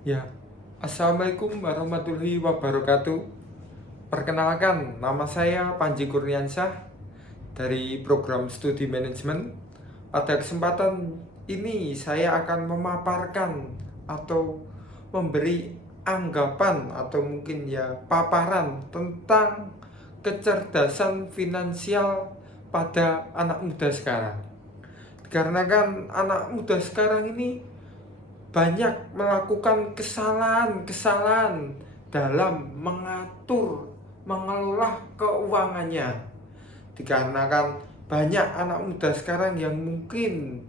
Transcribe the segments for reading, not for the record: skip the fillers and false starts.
Ya, Assalamualaikum warahmatullahi wabarakatuh. Perkenalkan, nama saya Panji Kurniansyah dari program studi manajemen. Pada kesempatan ini saya akan memaparkan atau memberi anggapan atau mungkin ya paparan tentang kecerdasan finansial pada anak muda sekarang. Karena kan anak muda sekarang ini banyak melakukan kesalahan-kesalahan dalam mengatur, mengelola keuangannya. Dikarenakan banyak anak muda sekarang yang mungkin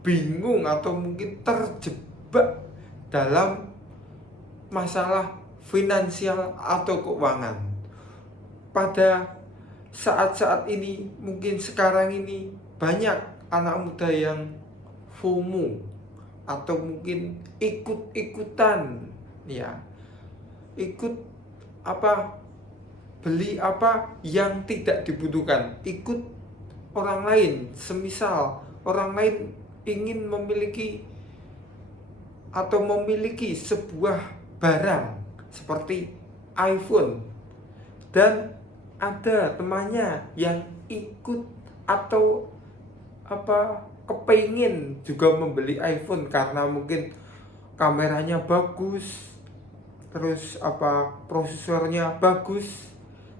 bingung atau mungkin terjebak dalam masalah finansial atau keuangan. Pada saat-saat ini, mungkin sekarang ini banyak anak muda yang FOMO atau mungkin ikut-ikutan, ya, ikut apa beli apa yang tidak dibutuhkan, ikut orang lain. Semisal orang lain ingin memiliki sebuah barang seperti iPhone, dan ada temannya yang ikut atau kepingin juga membeli iPhone karena mungkin kameranya bagus, terus prosesornya bagus.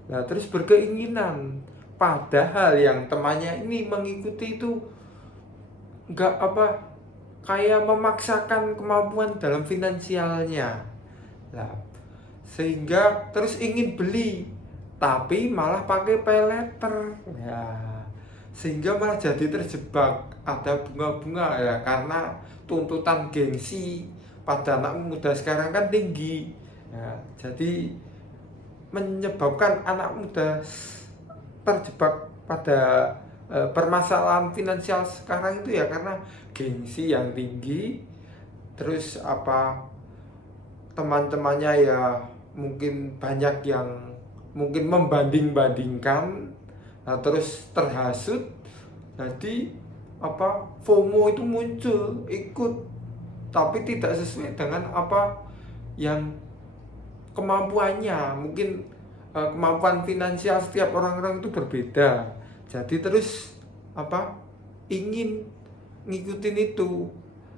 Nah, terus berkeinginan, padahal yang temannya ini mengikuti itu nggak kayak memaksakan kemampuan dalam finansialnya. Nah, sehingga terus ingin beli tapi malah pakai pay letter, ya, sehingga malah jadi terjebak ada bunga-bunga, ya, karena tuntutan gengsi pada anak muda sekarang kan tinggi, ya, jadi menyebabkan anak muda terjebak pada permasalahan finansial sekarang itu ya karena gengsi yang tinggi. Terus teman-temannya ya mungkin banyak yang mungkin membanding-bandingkan. Nah, terus terhasut, jadi FOMO itu muncul, ikut tapi tidak sesuai dengan yang kemampuannya. Mungkin kemampuan finansial setiap orang-orang itu berbeda, jadi terus ingin ngikutin itu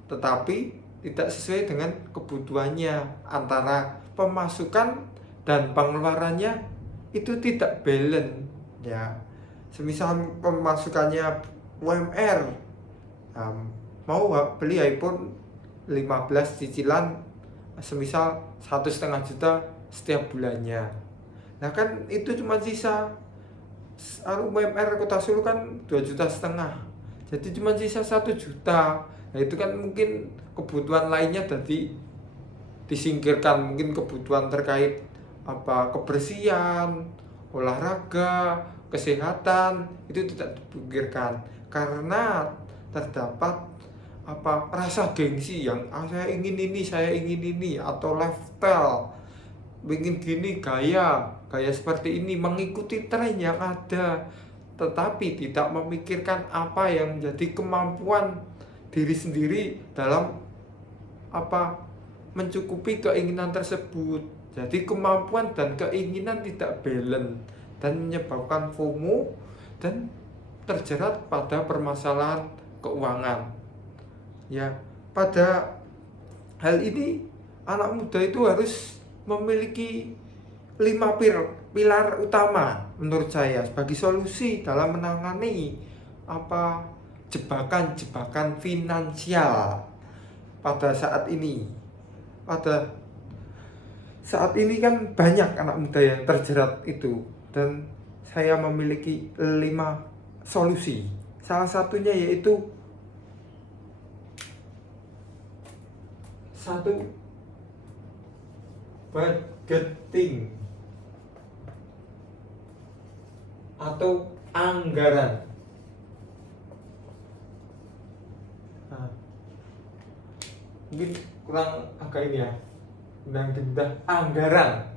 tetapi tidak sesuai dengan kebutuhannya. Antara pemasukan dan pengeluarannya itu tidak balance, ya. Semisal pemasukannya UMR, mau beli iPhone 15 cicilan semisal 1,5 juta setiap bulannya. Nah kan itu cuma sisa UMR Kota Solo kan 2,5 juta, jadi cuma sisa 1 juta. Nah itu kan mungkin kebutuhan lainnya jadi disingkirkan, mungkin kebutuhan terkait kebersihan, olahraga, kesehatan itu tidak dipikirkan karena terdapat rasa gengsi yang saya ingin ini atau lifestyle, ingin gini, gaya seperti ini, mengikuti tren yang ada tetapi tidak memikirkan apa yang menjadi kemampuan diri sendiri dalam mencukupi keinginan tersebut. Jadi kemampuan dan keinginan tidak balance dan menyebabkan FOMO dan terjerat pada permasalahan keuangan. Ya, pada hal ini anak muda itu harus memiliki 5 pilar utama menurut saya sebagai solusi dalam menangani jebakan-jebakan finansial pada saat ini. Pada saat ini kan banyak anak muda yang terjerat itu, dan saya memiliki 5 solusi. Salah satunya yaitu satu, budgeting atau anggaran. Nah, mungkin kurang agak ini ya, anggaran.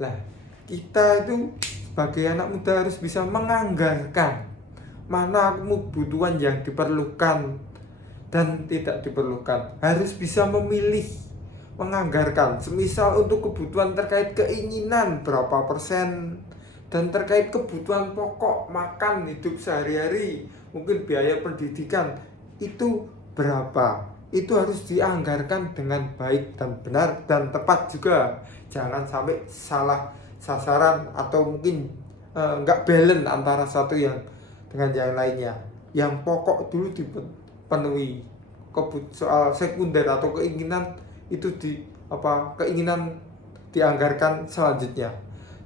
Lah, kita itu sebagai anak muda harus bisa menganggarkan mana kebutuhan yang diperlukan dan tidak diperlukan. Harus bisa memilih menganggarkan, semisal untuk kebutuhan terkait keinginan berapa persen, dan terkait kebutuhan pokok makan hidup sehari-hari, mungkin biaya pendidikan itu berapa, itu harus dianggarkan dengan baik dan benar dan tepat juga. Jangan sampai salah sasaran atau mungkin nggak balance antara satu yang dengan yang lainnya. Yang pokok dulu dipenuhi, soal sekunder atau keinginan itu keinginan dianggarkan selanjutnya.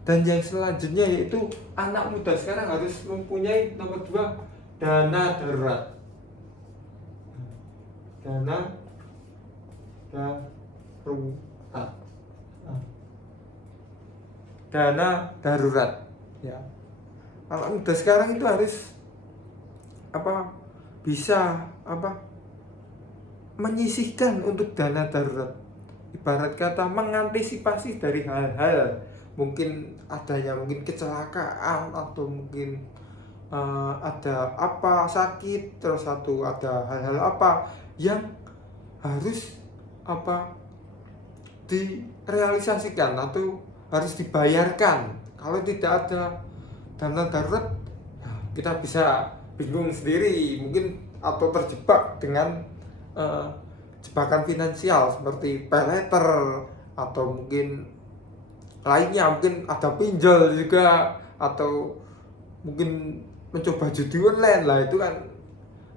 Dan yang selanjutnya yaitu anak muda sekarang harus mempunyai nomor 2, dana darurat. Dana darurat. Dana darurat ya. Anak muda sekarang itu harus bisa menyisihkan untuk dana darurat. Ibarat kata mengantisipasi dari hal-hal mungkin adanya kecelakaan atau mungkin ada sakit, terus ada hal-hal yang harus direalisasikan atau harus dibayarkan. Kalau tidak ada dana darurat, kita bisa bingung sendiri mungkin, atau terjebak dengan jebakan finansial seperti paylater atau mungkin lainnya, mungkin ada pinjol juga, atau mungkin mencoba judi online lah. Itu kan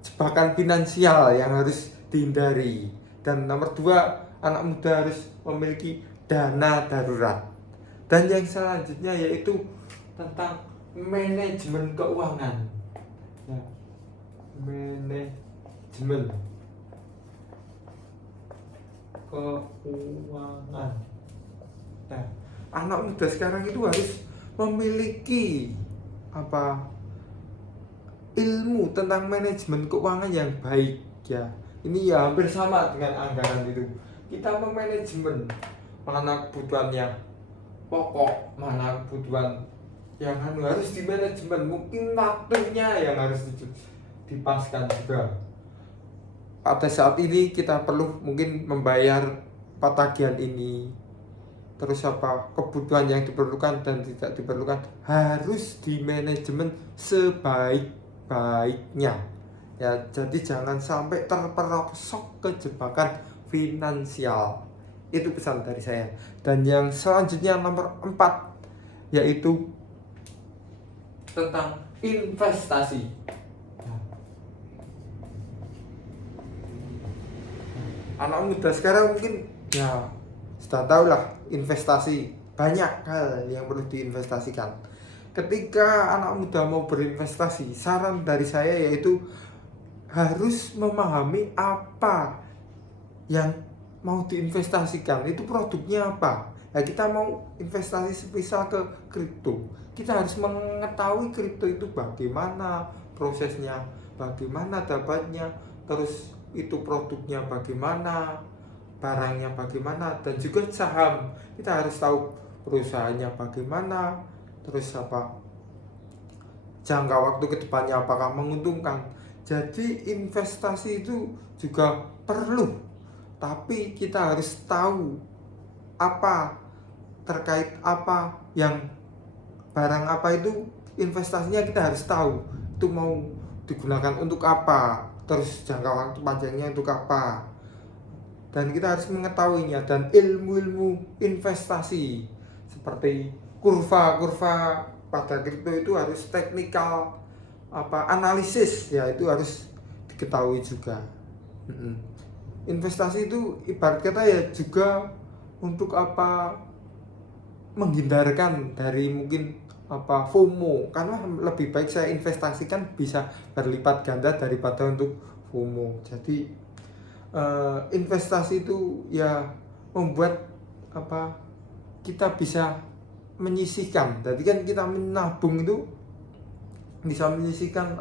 jebakan finansial yang harus dihindari. Dan nomor 2, anak muda harus memiliki dana darurat. Dan yang selanjutnya yaitu tentang manajemen keuangan ya. Manajemen keuangan. Nah, anak muda sekarang itu harus memiliki ilmu tentang manajemen keuangan yang baik ya. Ini ya hampir sama dengan anggaran itu. Kita memanajemen mana kebutuhannya pokok, mana kebutuhan yang harus dimanajemen, mungkin waktunya yang harus dipaskan juga. Pada saat ini kita perlu mungkin membayar tagihan ini, terus kebutuhan yang diperlukan dan tidak diperlukan harus dimanajemen sebaik-baiknya ya. Jadi jangan sampai terperosok ke jebakan finansial. Itu pesan dari saya. Dan yang selanjutnya nomor 4 yaitu tentang investasi. Anak muda sekarang mungkin ya sudah tahu lah, investasi banyak hal yang perlu diinvestasikan. Ketika anak muda mau berinvestasi, saran dari saya yaitu harus memahami apa yang mau diinvestasikan, itu produknya apa. Ya, kita mau investasi semisal ke kripto, kita harus mengetahui kripto itu bagaimana prosesnya, bagaimana dapatnya, terus itu produknya bagaimana, barangnya bagaimana, dan juga saham kita harus tahu perusahaannya bagaimana, terus jangka waktu kedepannya apakah menguntungkan. Jadi investasi itu juga perlu, tapi kita harus tahu terkait yang barang itu investasinya kita harus tahu itu mau digunakan untuk apa, terus jangka waktu panjangnya untuk apa, dan kita harus mengetahuinya. Dan ilmu-ilmu investasi seperti kurva pada kripto itu harus teknikal analisis ya, itu harus diketahui juga. Investasi itu ibarat kata ya juga untuk menghindarkan dari mungkin FOMO, karena lebih baik saya investasikan bisa berlipat ganda daripada untuk FOMO. Jadi investasi itu ya membuat kita bisa menyisihkan. Jadi kan kita menabung itu bisa menyisihkan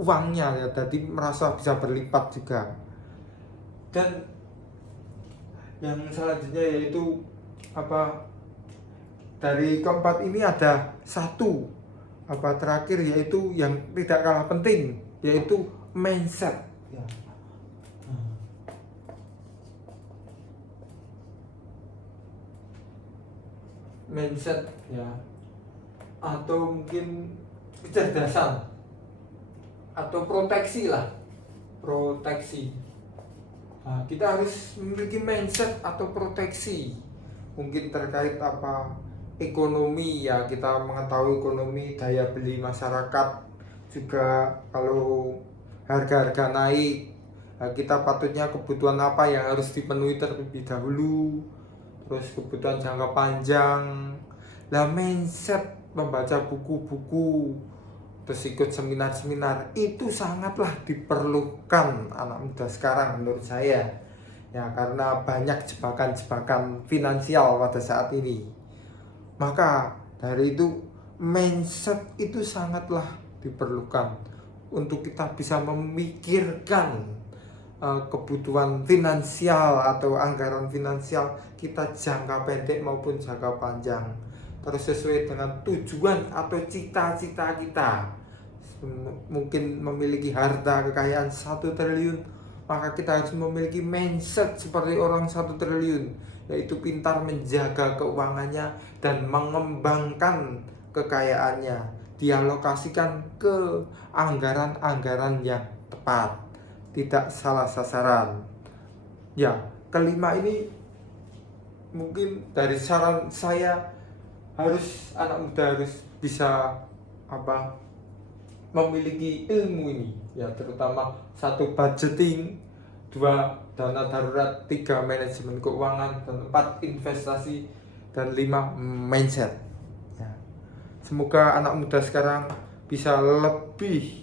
uangnya ya, jadi merasa bisa berlipat juga. Dan yang selanjutnya yaitu dari keempat ini ada satu terakhir, yaitu yang tidak kalah penting, yaitu mindset ya. mindset ya, atau mungkin kecerdasan atau proteksi lah, proteksi. Nah, kita harus memiliki mindset atau proteksi mungkin terkait apa ekonomi ya, kita mengetahui ekonomi, daya beli masyarakat juga. Kalau harga-harga naik, nah, kita patutnya kebutuhan apa yang harus dipenuhi terlebih dahulu, terus kebutuhan jangka panjang. Lah mindset membaca buku-buku, terus ikut seminar-seminar itu sangatlah diperlukan anak muda sekarang menurut saya ya, karena banyak jebakan-jebakan finansial pada saat ini. Maka dari itu mindset itu sangatlah diperlukan untuk kita bisa memikirkan kebutuhan finansial atau anggaran finansial kita jangka pendek maupun jangka panjang, terus sesuai dengan tujuan atau cita-cita kita. Mungkin memiliki harta kekayaan 1 triliun, maka kita harus memiliki mindset seperti orang 1 triliun, yaitu pintar menjaga keuangannya dan mengembangkan kekayaannya, dialokasikan ke anggaran-anggaran yang tepat, tidak salah sasaran. Ya, kelima ini mungkin dari saran saya, harus anak muda harus bisa memiliki ilmu ini ya, terutama 1 budgeting, 2 dana darurat, 3 manajemen keuangan, dan 4 investasi, dan 5 mindset ya. Semoga anak muda sekarang bisa lebih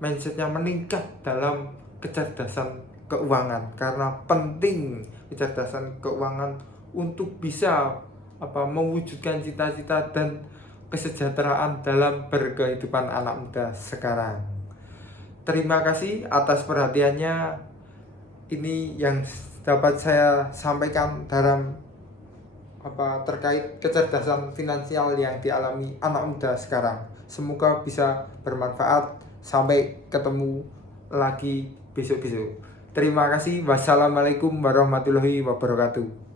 mindsetnya meningkat dalam kecerdasan keuangan, karena penting kecerdasan keuangan untuk bisa mewujudkan cita-cita dan kesejahteraan dalam berkehidupan anak muda sekarang. Terima kasih atas perhatiannya. Ini yang dapat saya sampaikan dalam terkait kecerdasan finansial yang dialami anak muda sekarang. Semoga bisa bermanfaat. Sampai ketemu lagi besok-besok. Terima kasih. Wassalamualaikum warahmatullahi wabarakatuh.